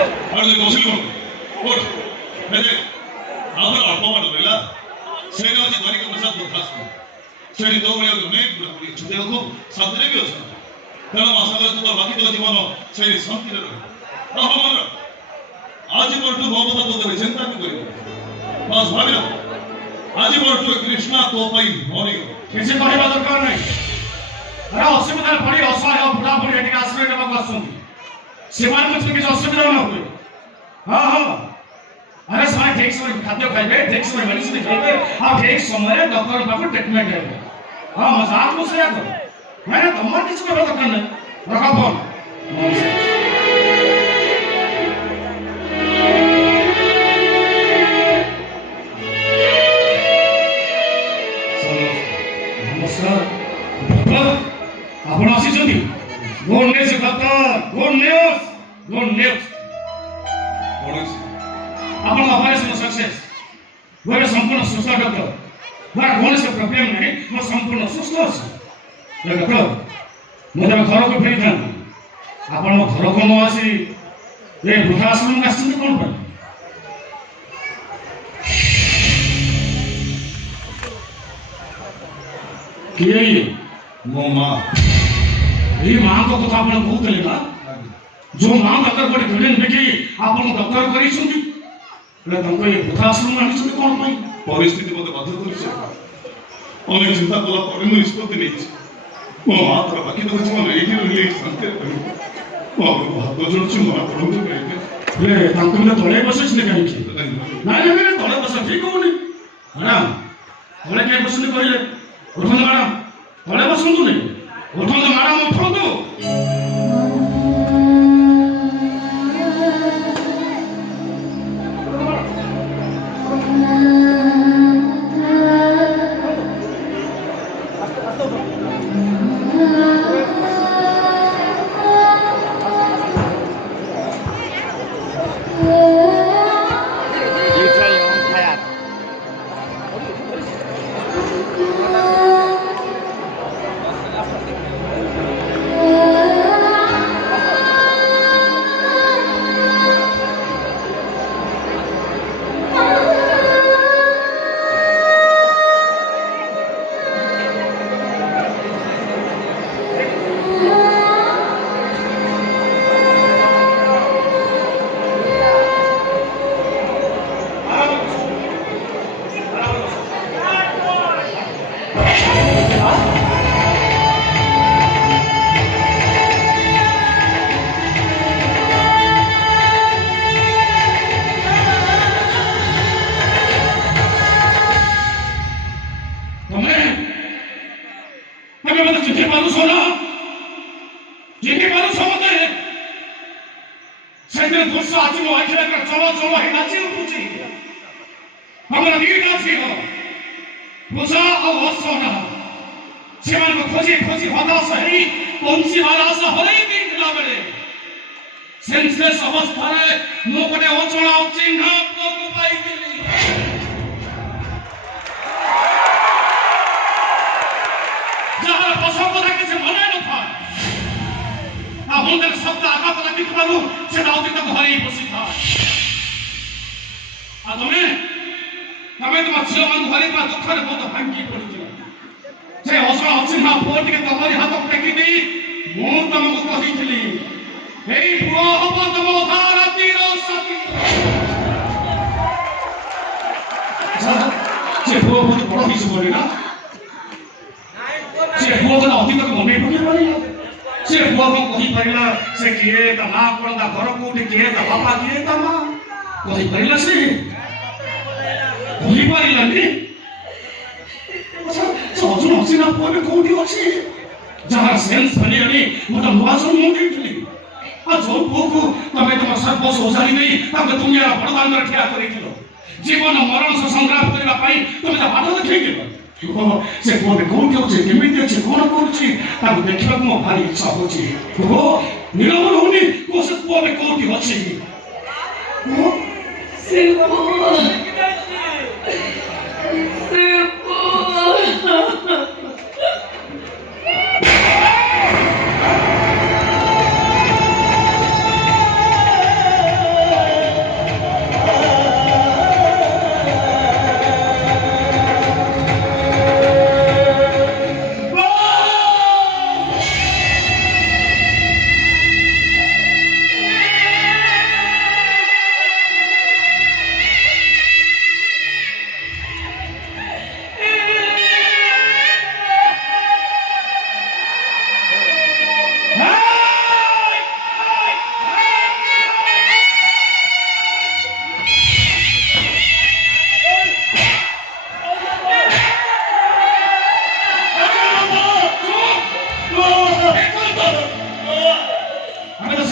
अरे कौशल उठ मेरे आप अल्प रहा से द्वारिका प्रसाद दुर्धास्म से दो बड़े अनेक छुटे को साधने भी अच्छा तेणु आशा कर बाकी तो जीवन से शांति रहे आज मोटू ममता तो तेरे चिंता भी करियो बस भाभी आज मोटू कृष्णा तो पाई मरी किसी कहवा दरकार नहीं अरे असुविधा पड़ी असहाय बुढ़ा बुढ़ी एटी आश्रय नेबाक आसुंती सेमान मत किसी असुविधा न हुए हां हां अरे समय ठीक समय खाद्य खाइबे ठीक समय मेडिसिन खाइबे आ ठीक समय डॉक्टर पाको ट्रीटमेंट हेबे हां मजाक को से करो मैंने तमर किसी को दरकार नहीं रखा फोन आपण आसी जंदी good news doctor good news आपण ऑपरेशन सक्सेस गोरे संपूर्ण सुस्थ डॉक्टर मार कौन से प्रॉब्लम नहीं मैं संपूर्ण सुस्थ अछि डॉक्टर मुझे घर को फेरी था आपण मो घर को न आसी ए वृद्धाश्रम का स्थिति कोन पर किए ये मो मां ये मां को कथा आपण बहुत लेला जो मां डॉक्टर बड़ी भिड़न बेकी आपण डॉक्टर करी छुंदी ले तंको ये वृद्धाश्रम आनी छुंदी कोन पई परिस्थिति मते बाध्य करिছে अनेक चिंता कला पर मु निष्पत्ति नेछि मो मां तर बाकी तो जीवन एठी रहिले शांति रही मो भात जोडछु मो आपण तो कहि ले तंको ने तळे बसछ ने कहि की नाही नाही तळे बस ठीक होनी मैडम तळे के बसने कहिले उठो मैडम तळे बसंतु नहीं उठो मैडम उठो सेंसलेस अवस्था रे मोकटे ओचणा चिन्ह को पाई दिली जहां पसंद था कि से मने न था आ होंदे शब्द आघात लगी तुमारू से दाउदी तक हरी बसी था आ तमे तुम छियो मन हरी पा दुख रे बहुत भांगी पड़ी से ओचणा चिन्ह पोट के तमरी हाथ टेकी दी मु तुमको कहितली हे पुआ हबो तम उधार तीरो सती से पुआ बहुत बड़ हिस बोली ना से पुआ तो अतीत को मने पके बोली से पुआ को कहि परिला से किए त मां कोन दा घर कोठी किए त बापा किए त मां कहि परिला से कहि परिला नी सजन हसिना पुआ में कोठी अछि जहां सेंस बनी अनि मोटा मुआसम मुंडी जो पुओ तमे तुम सर्व सोजारी नहीं तब दुनिया बड़दान रखिया करिथिलो जीवन मरण से संग्राम करबा पाई तुम त बात देखिलो से कोन कोन के छै केमिति छै कोन कोन छै तब देखिबा को भारी इच्छा होछि वो निरमल होनी को से पुओ में कोन की अछि वो से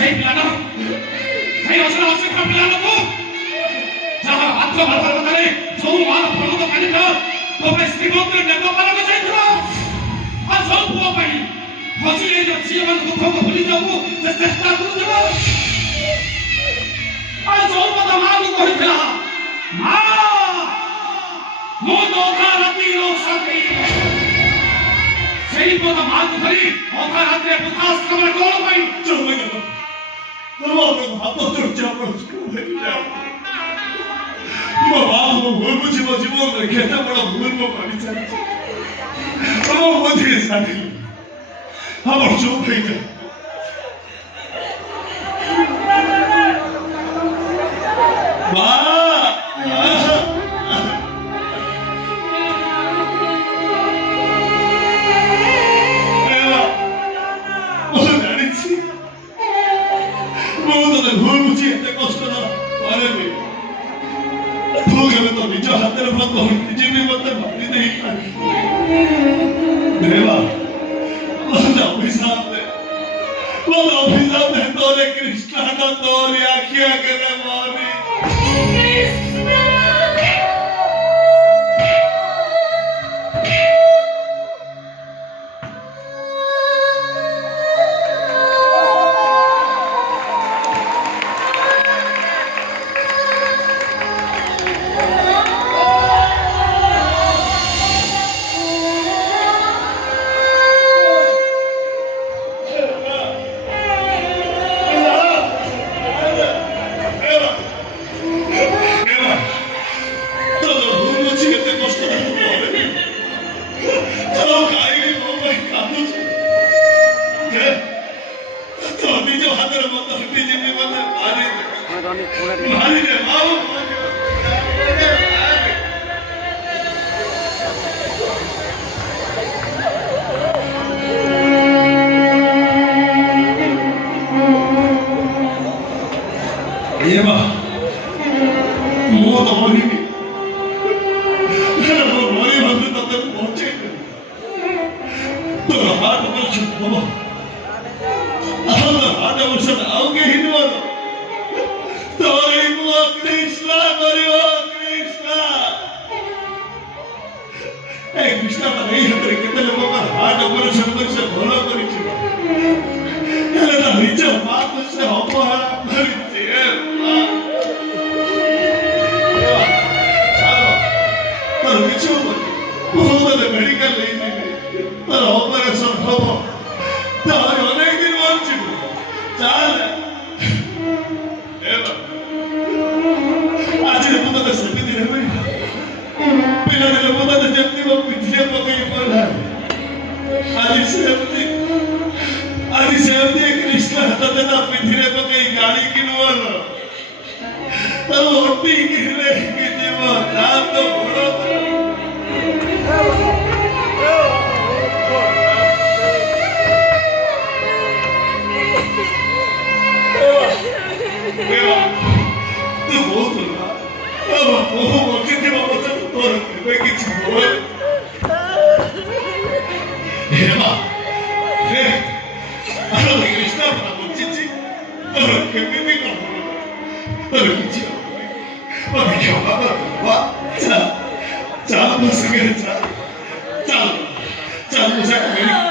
ସେଇ ପିଲାଟା ସେଇ ଅଶିକ୍ଷିତ ପିଲାଟାକୁ ଯାହା ଆତ୍ମହତ୍ୟା କଥାରେ ଯୋଉ ମାନ ପ୍ରମୋଦ କାନିଟା ତମେ ଶ୍ରୀମନ୍ଦିର ନେତାମାନଙ୍କୁ ଯାଇଥିଲା ଆଉ ଯୋଉ ପୁଅ ପାଇଁ ଖୋଜି ନେଇ ଝିଅମାନଙ୍କ ଦୁଃଖକୁ ଭୁଲି ଯାଉ ସେ ଚେଷ୍ଟା କରୁଥିଲା ଆଉ ଯୋଉ କଥା ମାଆକୁ କହିଥିଲା ମା ମୁଁ ତ ଅଧା ରାତିର ସାଥୀ ସେଇ କଥା ମାଆକୁ ଧରି ଅଧା ରାତିରେ ବୃଦ୍ଧାଶ୍ରମରେ କଣ ପାଇଁ ହାତ ଚର୍ଚ୍ଚା ମୋ ମା ମୋ ଭୁଲ ବୁଝି ମୋ ଜୀବନରେ କେତେ ବଡ଼ ଭୁଲ ମୁଁ କରିଚାଲିଛି ମୋ ମଝିରେ ସାଥିଲ আমার চোখ হয়ে মা জানিছি ମୁଁ ତତେ ଭୁଲ ବୁଝି ଏତେ କଷ୍ଟ କରେନି ତୁ କେବେ ତ ନିଜ ହାତରେ ବ୍ରତ ନିଜେ ବି ମତେ ମାରି ଦେଇଥାନ୍ତି ଦେବା অভিশাপ তোরে কৃষ্ণ তোরে আখিয়া কেনে মারি ମୁଁ ତ ମରିବି ମରି ଭାବି ତତେ ପହଞ୍ଚେଇ ତୋର ହାଟ ବର୍ଷ ହବ ହାଟ ବର୍ଷ ଆଉ କେହି ନୁହଁ ତୋରି ପୁଅ କୃଷ୍ଣ କରିବ କୃଷ୍ଣ ଏ କୃଷ୍ଣଟା ଏଇ ହାତରେ କେତେ ଲୋକଙ୍କର ହାଟ ଅପରେସନ କରି ସେ ଭଲ କରିଛି ହେଲେ ତା ନିଜ ମାକୁ ସେ ଅପହରଣ କରିଛି মেডিকেল তার অপারেশন হব তাহলে অনেকদিন বাঁচব তাহলে আজ মতো সেମିତି ହେବେ ପିଲାଦିନେ ମୁଁ ତତେ ଯେମିତି ମୋ ପିଠିରେ ପକେଇ ପଢା ଆଜି ସେମିତି କୃଷ୍ଣ ତତେ ତା ପିଠିରେ ପକେଇ ଗାଳିକି ନୁହଁ ତାର ଅଟିକି ନେଇକି ଯିବ ତା ତ ବଡ଼ ତୁ ବହୁତ ତୋର କେବେ କିଛି କୃଷ୍ଣ ବଞ୍ଚିଛି ତୋର କେମିତି କଣ ତୋର କିଛି ଚାଲ ମୋ ସାଙ୍ଗରେ ଚାଲ ଚାଲ ଚାଲ ମୋ ସାଙ୍ଗରେ